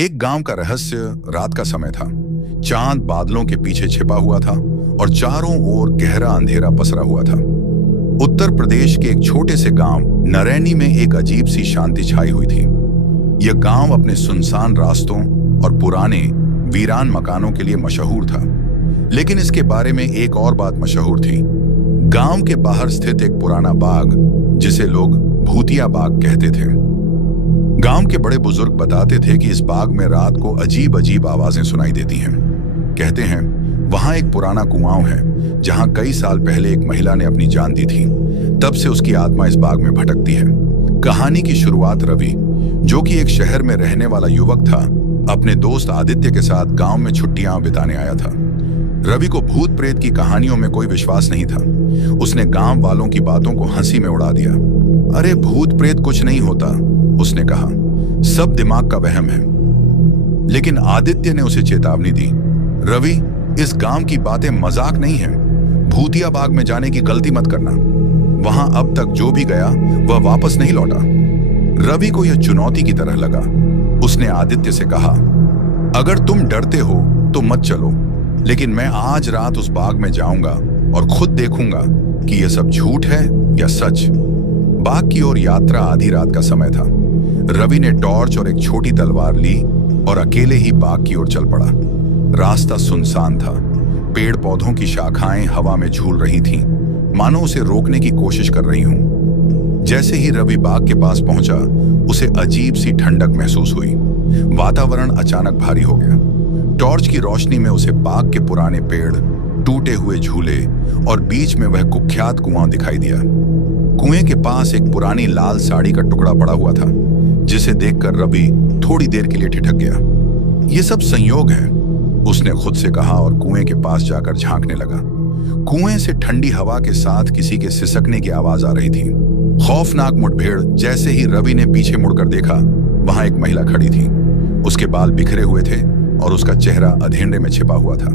एक गांव का रहस्य। रात का समय था। चांद बादलों के पीछे छिपा हुआ था और चारों ओर गहरा अंधेरा पसरा हुआ था। उत्तर प्रदेश के एक छोटे से गांव नरैनी में एक अजीब सी शांति छाई हुई थी। यह गांव अपने सुनसान रास्तों और पुराने वीरान मकानों के लिए मशहूर था, लेकिन इसके बारे में एक और बात मशहूर थी। गांव के बाहर स्थित एक पुराना बाग, जिसे लोग भूतिया बाग कहते थे। गांव के बड़े बुजुर्ग बताते थे कि इस बाग में रात को अजीब अजीब आवाजें सुनाई देती हैं। कहते हैं वहां एक पुराना कुआं है जहां कई साल पहले एक महिला ने अपनी जान दी थी। तब से उसकी आत्मा इस बाग में भटकती है। कहानी की शुरुआत रवि, जो कि एक शहर में रहने वाला युवक था, अपने दोस्त आदित्य के साथ गांव में छुट्टियां बिताने आया था। रवि को भूत प्रेत की कहानियों में कोई विश्वास नहीं था। उसने गांव वालों की बातों को हंसी में उड़ा दिया। अरे भूत प्रेत कुछ नहीं होता, उसने कहा, सब दिमाग का वहम है। लेकिन आदित्य ने उसे चेतावनी दी, रवि, इस गांव की बातें मजाक नहीं है। भूतिया बाग में जाने की गलती मत करना। वहां अब तक जो भी गया वह वापस नहीं लौटा। रवि को यह चुनौती की तरह लगा। उसने आदित्य से कहा, अगर तुम डरते हो तो मत चलो, लेकिन मैं आज रात उस बाग में जाऊंगा और खुद देखूंगा कि यह सब झूठ है या सच। बाग की ओर यात्रा आधी रात का समय था। रवि ने टॉर्च और एक छोटी तलवार ली और अकेले ही बाग की ओर चल पड़ा। रास्ता सुनसान था। पेड़ पौधों की शाखाएं हवा में झूल रही थीं, मानो उसे रोकने की कोशिश कर रही हूं। जैसे ही रवि बाग के पास पहुंचा, उसे अजीब सी ठंडक महसूस हुई। वातावरण अचानक भारी हो गया। टॉर्च की रोशनी में उसे बाग के पुराने पेड़, टूटे हुए झूले और बीच में वह कुख्यात कुआं दिखाई दिया। कुएं के पास एक पुरानी लाल साड़ी का टुकड़ा पड़ा हुआ था, जिसे देखकर रवि थोड़ी देर के लिए ठिठक गया। यह सब संयोग है, उसने खुद से कहा और कुएं के पास जाकर झांकने लगा। कुएं से ठंडी हवा के साथ किसी के सिसकने की आवाज आ रही थी। खौफनाक मुठभेड़। जैसे ही रवि ने पीछे मुड़कर देखा, वहां एक महिला खड़ी थी। उसके बाल बिखरे हुए थे और उसका चेहरा अंधेरे में छिपा हुआ था।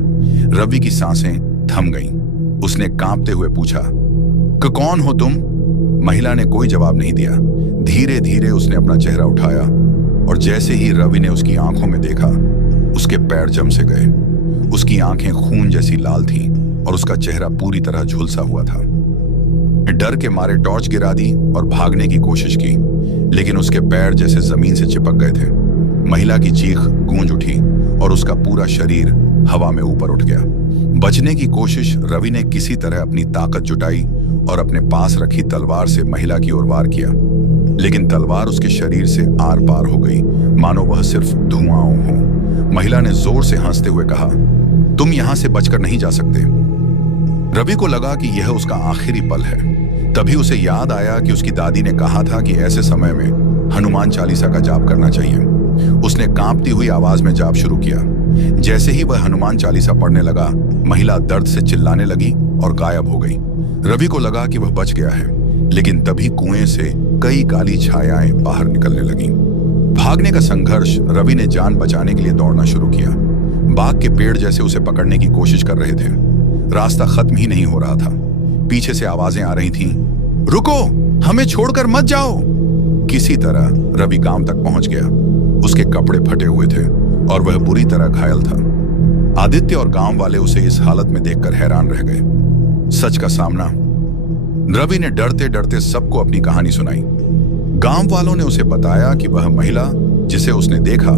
रवि की सांसें थम गईं। उसने कांपते हुए पूछा, कौन हो तुम? महिला ने कोई जवाब नहीं दिया। धीरे धीरे उसने अपना चेहरा उठाया और जैसे ही रवि ने उसकी आंखों में देखा, उसके पैर जम से गए। उसकी आंखें खून जैसी लाल थीं और उसका चेहरा पूरी तरह झुलसा हुआ था। डर के मारे टॉर्च गिरा दी और भागने की कोशिश की, लेकिन उसके पैर जैसे जमीन से चिपक गए थे। महिला की चीख गूंज उठी और उसका पूरा शरीर हवा में ऊपर उठ गया। बचने की कोशिश रवि ने किसी तरह अपनी ताकत जुटाई और अपने पास रखी तलवार से महिला की ओर वार किया, लेकिन तलवार उसके शरीर से आर पार हो गई, मानो वह सिर्फ धुआं हो। महिला ने जोर से हंसते हुए कहा, तुम यहां से बचकर नहीं जा सकते। रवि को लगा कि यह उसका आखिरी पल है। तभी उसे याद आया कि उसकी दादी ने कहा था कि ऐसे समय में हनुमान चालीसा का जाप करना चाहिए। उसने कांपती हुई आवाज में जाप शुरू किया। जैसे ही वह हनुमान चालीसा पढ़ने लगा, महिला दर्द से चिल्लाने लगी और गायब हो गई। रवि को लगा कि वह बच गया है, लेकिन तभी कुएं से कई काली छायाएं बाहर निकलने लगीं। भागने का संघर्ष। रवि ने जान बचाने के लिए दौड़ना शुरू किया। बाग के पेड़ जैसे उसे पकड़ने की कोशिश कर रहे थे। रास्ता खत्म ही नहीं हो रहा था। पीछे से आवाजें आ रही थीं, रुको, हमें छोड़कर मत जाओ। किसी तरह रवि गांव तक पहुंच गया। उसके कपड़े फटे हुए थे और वह बुरी तरह घायल था। आदित्य और गांव वाले उसे इस हालत में देखकर हैरान रह गए। सच का सामना। रवि ने डरते डरते सबको अपनी कहानी सुनाई। गांव वालों ने उसे बताया कि वह महिला जिसे उसने देखा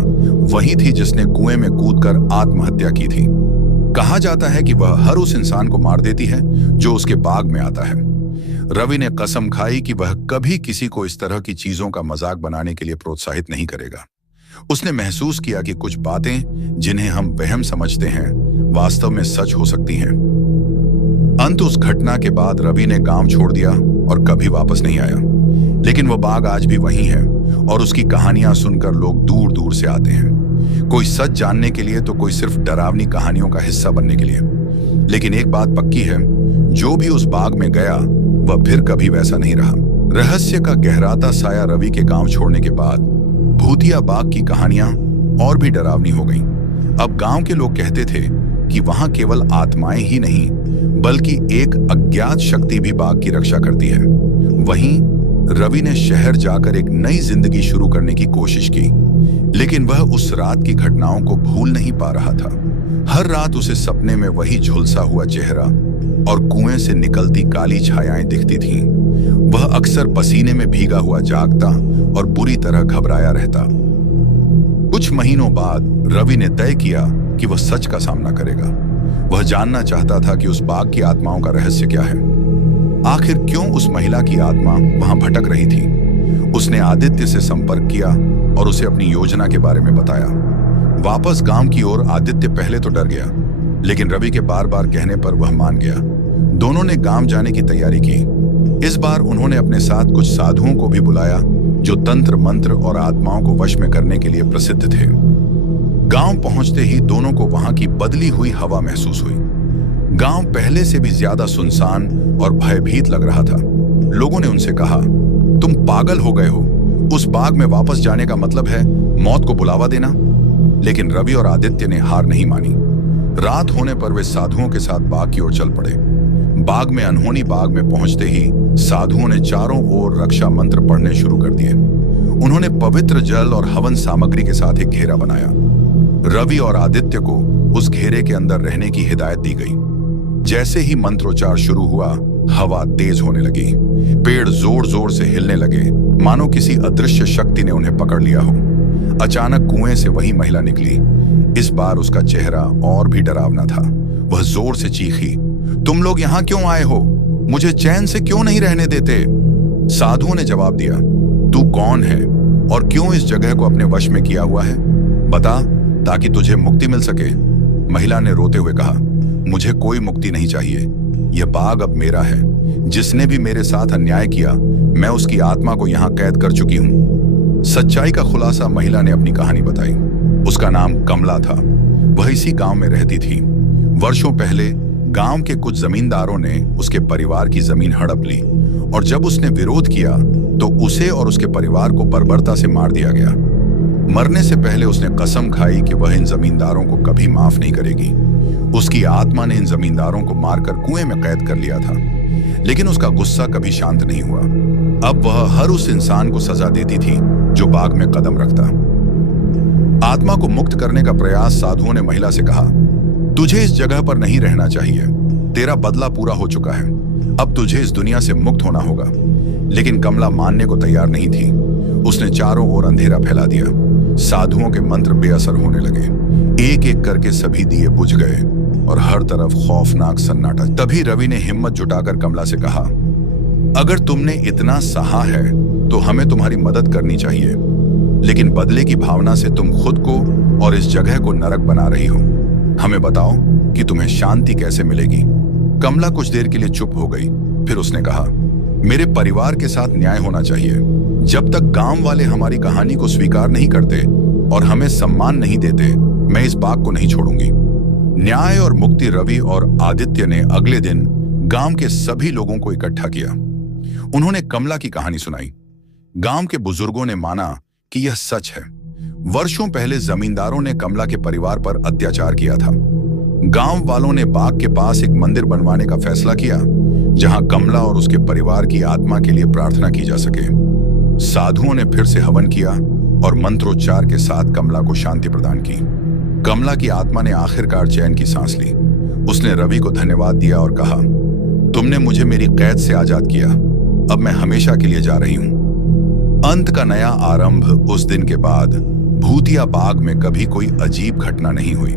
वही थी जिसने कुएं में कूदकर आत्महत्या की थी। कहा जाता है कि वह हर उस इंसान को मार देती है जो उसके बाग में आता है। रवि ने कसम खाई कि वह कभी किसी को इस तरह की चीजों का मजाक बनाने के लिए प्रोत्साहित नहीं करेगा। उसने महसूस किया कि कुछ बातें जिन्हें हम वहम समझते हैं, वास्तव में सच हो सकती हैं। अंत उस घटना के बाद रवि ने गांव छोड़ दिया और कभी वापस नहीं आया। लेकिन वह बाग आज भी वही है और उसकी कहानियां सुनकर लोग दूर दूर से आते हैं। कोई सच जानने के लिए तो कोई सिर्फ डरावनी कहानियों का हिस्सा बनने के लिए। लेकिन एक बात पक्की है, जो भी उस बाग में गया वह फिर कभी वैसा नहीं रहा। रहस्य का गहराता साया रवि के गांव छोड़ने के बाद भूतिया बाग की कहानियां और भी डरावनी हो गईं। अब गांव के लोग कहते थे कि वहां केवल आत्माएं ही नहीं, बल्कि एक अज्ञात शक्ति भी बाग की रक्षा करती है। वहीं रवि ने शहर जाकर एक नई जिंदगी शुरू करने की कोशिश की, लेकिन वह उस रात की घटनाओं को भूल नहीं पा रहा था। हर रात उसे सपने में वही झुलसा हुआ चेहरा और कुएं से निकलती काली छायाएं दिखती थीं। वह अक्सर पसीने में भीगा हुआ जागता और बुरी तरह घबराया रहता। कुछ महीनों बाद रवि ने तय किया कि वह सच का सामना करेगा। वह जानना चाहता था कि उस बाग की आत्माओं का रहस्य क्या है। आखिर क्यों उस महिला की आत्मा वहां भटक रही थी। उसने आदित्य से संपर्क किया और उसे अपनी योजना के बारे में बताया। वापस गांव की ओर आदित्य पहले तो डर गया, लेकिन रवि के बार बार कहने पर वह मान गया। दोनों ने गांव जाने की तैयारी की। इस बार उन्होंने अपने साथ कुछ साधुओं को भी बुलाया जो तंत्र मंत्र और आत्माओं को वश में करने के लिए प्रसिद्ध थे। गांव पहुंचते ही दोनों को वहां की बदली हुई हवा महसूस हुई। गांव पहले से भी ज्यादा सुनसान और भयभीत लग रहा था। लोगों ने उनसे कहा, तुम पागल हो गए हो। उस बाग में वापस जाने का मतलब है मौत को बुलावा देना। लेकिन रवि और आदित्य ने हार नहीं मानी। रात होने पर वे साधुओं के साथ बाग की ओर चल पड़े। बाग में अनहोनी बाग में पहुंचते ही साधुओं ने चारों ओर रक्षा मंत्र पढ़ने शुरू कर दिए। उन्होंने पवित्र जल और हवन सामग्री के साथ एक घेरा बनाया। रवि और आदित्य को उस घेरे के अंदर रहने की हिदायत दी गई। जैसे ही मंत्रोच्चार शुरू हुआ, हवा तेज होने लगी। पेड़ जोर जोर से हिलने लगे, मानो किसी अदृश्य शक्ति ने उन्हें पकड़ लिया हो। अचानक कुएं से वही महिला निकली। इस बार उसका चेहरा और भी डरावना था। वह जोर से चीखी, तुम लोग यहाँ क्यों आए हो? मुझे चैन से क्यों नहीं रहने देते? साधुओं ने जवाब दिया, तू कौन है और क्यों इस जगह को अपने वश में किया हुआ है? बता, ताकि तुझे मुक्ति मिल सके। महिला ने रोते हुए कहा, मुझे कोई मुक्ति नहीं चाहिए। यह बाग अब मेरा है। जिसने भी मेरे साथ अन्याय किया, मैं उसकी आत्मा को यहाँ कैद कर चुकी हूँ। सच्चाई का खुलासा महिला ने अपनी कहानी बताई। उसका नाम कमला था। वह इसी गांव में रहती थी। वर्षों पहले गांव के कुछ जमींदारों ने उसके परिवार की जमीन हड़प ली और जब उसने विरोध किया तो उसे और उसके परिवार को बर्बरता से मार दिया गया। मरने से पहले उसने कसम खाई कि वह इन जमींदारों को कभी माफ नहीं करेगी। उसकी आत्मा ने इन जमींदारों को मारकर कुएं में कैद कर लिया था, लेकिन उसका गुस्सा कभी शांत नहीं हुआ। अब वह हर उस इंसान को सजा देती थी जो बाग में कदम रखता। आत्मा को मुक्त करने का प्रयास साधुओं ने महिला से कहा, तुझे इस जगह पर नहीं रहना चाहिए। तेरा बदला पूरा हो चुका है। अब तुझे इस दुनिया से मुक्त होना होगा। लेकिन कमला मानने को तैयार नहीं थी। उसने चारों ओर अंधेरा फैला दिया। साधुओं के मंत्र बेअसर होने लगे। एक एक करके सभी दिए बुझ गए और हर तरफ खौफनाक सन्नाटा। तभी रवि ने हिम्मत जुटाकर कमला से कहा, अगर तुमने इतना सहा है तो हमें तुम्हारी मदद करनी चाहिए, लेकिन बदले की भावना से तुम खुद को और इस जगह को नरक बना रही हो। हमें बताओ कि तुम्हें शांति कैसे मिलेगी। कमला कुछ देर के लिए चुप हो गई। फिर उसने कहा, मेरे परिवार के साथ न्याय होना चाहिए। जब तक गांव वाले हमारी कहानी को स्वीकार नहीं करते और हमें सम्मान नहीं देते, मैं इस बाग को नहीं छोड़ूंगी। न्याय और मुक्ति। रवि और आदित्य ने अगले दिन गांव के सभी लोगों को इकट्ठा किया। उन्होंने कमला की कहानी सुनाई। गांव के बुजुर्गों ने माना कि यह सच है। वर्षों पहले जमींदारों ने कमला के परिवार पर अत्याचार किया था। गांव वालों ने बाग के पास एक मंदिर बनवाने का फैसला किया, जहां कमला और उसके परिवार की आत्मा के लिए प्रार्थना की जा सके। साधुओं ने फिर से हवन किया और मंत्रोच्चार के साथ कमला को शांति प्रदान की। कमला की आत्मा ने आखिरकार चैन की सांस ली। उसने रवि को धन्यवाद दिया और कहा, तुमने मुझे मेरी कैद से आजाद किया। अब मैं हमेशा के लिए जा रही हूं। अंत का नया आरंभ। उस दिन के बाद भूतिया बाग में कभी कोई अजीब घटना नहीं हुई।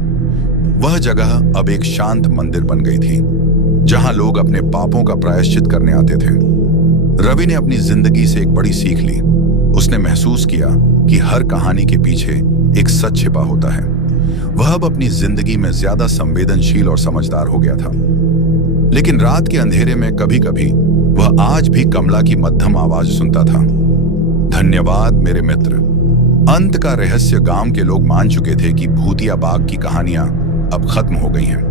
वह जगह अब एक शांत मंदिर बन गई थी, जहां लोग अपने पापों का प्रायश्चित करने आते थे। रवि ने अपनी जिंदगी से एक बड़ी सीख ली। उसने महसूस किया कि हर कहानी के पीछे एक सच छिपा होता है। वह अब अपनी जिंदगी में ज्यादा संवेदनशील और समझदार हो गया था। लेकिन रात के अंधेरे में कभी कभी वह आज भी कमला की मध्यम आवाज सुनता था। धन्यवाद मेरे मित्र। अंत का रहस्य। गांव के लोग मान चुके थे कि भूतिया बाग की कहानियां अब खत्म हो गई हैं।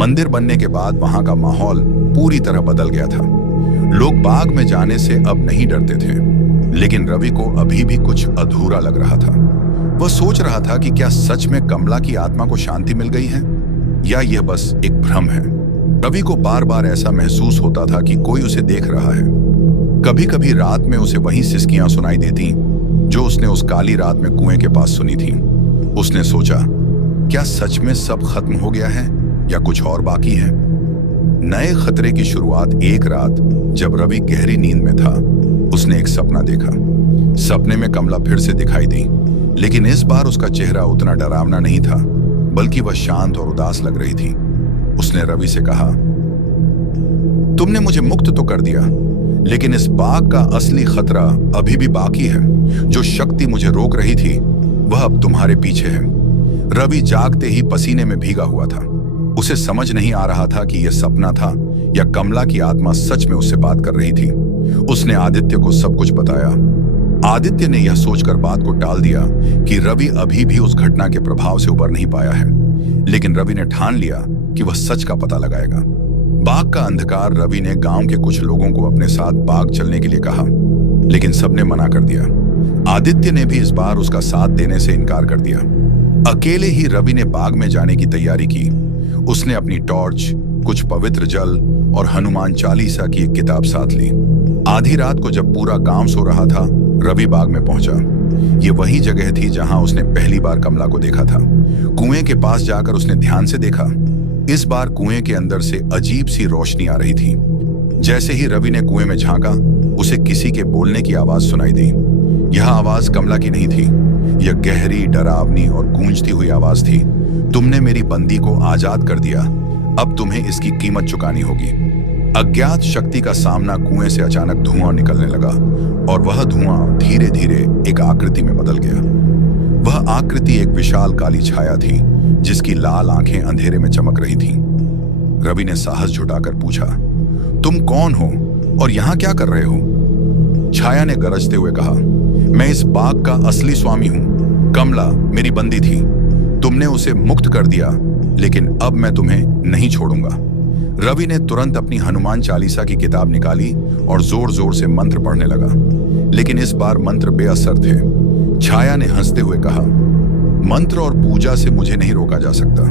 मंदिर बनने के बाद वहां का माहौल पूरी तरह बदल गया था। लोग बाग में जाने से अब नहीं डरते थे। लेकिन रवि को अभी भी कुछ अधूरा लग रहा था। वह सोच रहा था कि क्या सच में कमला की आत्मा को शांति मिल गई है या यह बस एक भ्रम है। रवि को बार बार ऐसा महसूस होता था कि कोई उसे देख रहा है। कभी कभी रात में उसे वही सिसकियां सुनाई देती जो उसने उस काली रात में कुएं के पास सुनी थी। उसने सोचा, क्या सच में सब खत्म हो गया है या कुछ और बाकी है? नए खतरे की शुरुआत एक रात जब रवि गहरी नींद में था। उसने एक सपना देखा। सपने में कमला फिर से दिखाई दी, लेकिन इस बार उसका चेहरा उतना डरावना नहीं था, बल्कि वह शांत और उदास लग रही थी। उसने रवि से कहा, तुमने मुझे मुक्त तो कर दिया, लेकिन इस बाग का असली खतरा अभी भी बाकी है। जो शक्ति मुझे रोक रही थी वह अब तुम्हारे पीछे है। रवि जागते ही पसीने में भीगा हुआ था। उसे समझ नहीं आ रहा था कि यह सपना था या कमला की आत्मा सच में उससे बात कर रही थी। उसने आदित्य को सब कुछ बताया। आदित्य ने यह सोचकर बात को टाल दिया कि रवि अभी भी उस घटना के प्रभाव से उबर नहीं पाया है, लेकिन रवि ने ठान लिया कि वह सच का पता लगाएगा। बाग का अंधकार। रवि ने गांव के कुछ लोगों को अपने साथ बाग चलने के लिए कहा, लेकिन सबने मना कर दिया। आदित्य ने भी इस बार उसका साथ देने से इनकार कर दिया। अकेले ही रवि ने बाग में जाने की तैयारी की। उसने अपनी टॉर्च, कुछ पवित्र जल और हनुमान चालीसा की एक किताब साथ ली। आधी रात को जब पूरा गांव सो रहा था, रवि बाग में पहुंचा। ये वही जगह थी जहां उसने पहली बार कमला को देखा था। कुएं के पास जाकर उसने ध्यान से देखा। इस बार कुएं के अंदर से अजीब सी रोशनी आ रही थी। जैसे ही रवि ने कुएं में झांका, उसे किसी के बोलने की आवाज सुनाई दी। यह आवाज कमला की नहीं थी। यह गहरी, डरावनी और गूंजती हुई आवाज थी। तुमने मेरी बंदी को आजाद कर दिया, अब तुम्हें इसकी कीमत चुकानी होगी। अज्ञात शक्ति का सामना। कुएं से अचानक धुआं निकलने लगा और वह धुआं धीरे धीरे एक आकृति में बदल गया। वह आकृति एक विशाल काली छाया थी, जिसकी लाल आंखें अंधेरे में चमक रही थीं। रवि ने साहस जुटाकर पूछा, तुम कौन हो और यहां क्या कर रहे हो? छाया ने गरजते हुए कहा, मैं इस बाग का असली स्वामी हूं। कमला मेरी बंदी थी। तुमने उसे मुक्त कर दिया, लेकिन अब मैं तुम्हें नहीं छोड़ूंगा। रवि ने तुरंत अपनी हनुमान चालीसा की किताब निकाली और जोर जोर से मंत्र पढ़ने लगा, लेकिन इस बार मंत्र बेअसर थे। छाया ने हंसते हुए कहा, मंत्र और पूजा से मुझे नहीं रोका जा सकता।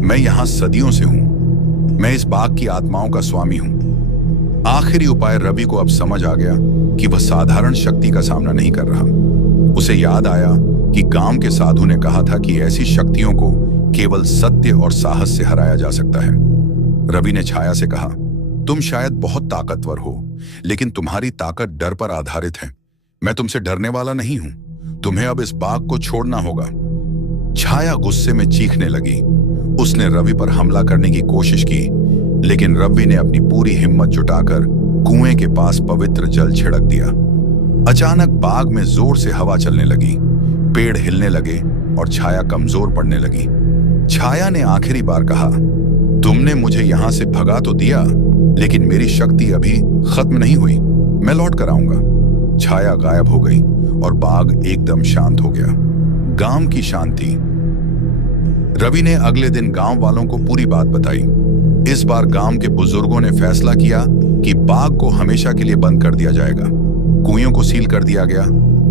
मैं यहां सदियों से हूं। मैं इस बाग की आत्माओं का स्वामी हूं। आखिरी उपाय। रवि को अब समझ आ गया कि वह साधारण शक्ति का सामना नहीं कर रहा। उसे याद आया कि गांव के साधु ने कहा था कि ऐसी शक्तियों को केवल सत्य और साहस से हराया जा सकता है। रवि ने छाया से कहा, तुम शायद बहुत ताकतवर हो, लेकिन तुम्हारी ताकत डर पर आधारित है। मैं तुमसे डरने वाला नहीं हूं। तुम्हें अब इस बाग को छोड़ना होगा। छाया गुस्से में चीखने लगी। उसने रवि पर हमला करने की कोशिश की, लेकिन रवि ने अपनी पूरी हिम्मत जुटाकर कुएं के पास पवित्र जल छिड़क दिया। अचानक बाग में जोर से हवा चलने लगी, पेड़ हिलने लगे और छाया कमजोर पड़ने लगी। छाया ने आखिरी बार कहा, तुमने मुझे यहां से भगा तो दिया, लेकिन मेरी शक्ति अभी खत्म नहीं हुई। मैं लौट कर आऊंगा। छाया गायब हो गई और बाग एकदम शांत हो गया। गांव की शांति। रवि ने अगले दिन गांव वालों को पूरी बात बताई। इस बार गांव के बुजुर्गों ने फैसला किया कि बाग को हमेशा के लिए बंद कर दिया जाएगा। कुएं को सील कर दिया गया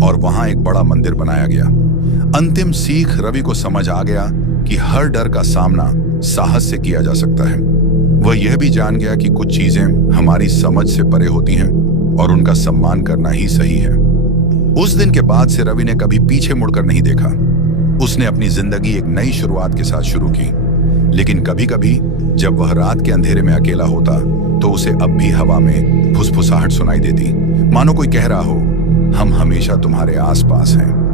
और वहां एक बड़ा मंदिर बनाया गया। अंतिम सीख। रवि को समझ आ गया कि हर डर का सामना साहस से किया जा सकता है। वह यह भी जान गया कि कुछ चीजें हमारी समझ से परे होती हैं और उनका सम्मान करना ही सही है। उस दिन के बाद से रवि ने कभी पीछे मुड़कर नहीं देखा। उसने अपनी जिंदगी एक नई शुरुआत के साथ शुरू की, लेकिन कभी कभी जब वह रात के अंधेरे में अकेला होता तो उसे अब भी हवा में फुसफुसाहट सुनाई देती, मानो कोई कह रहा हो, हम हमेशा तुम्हारे आसपास हैं।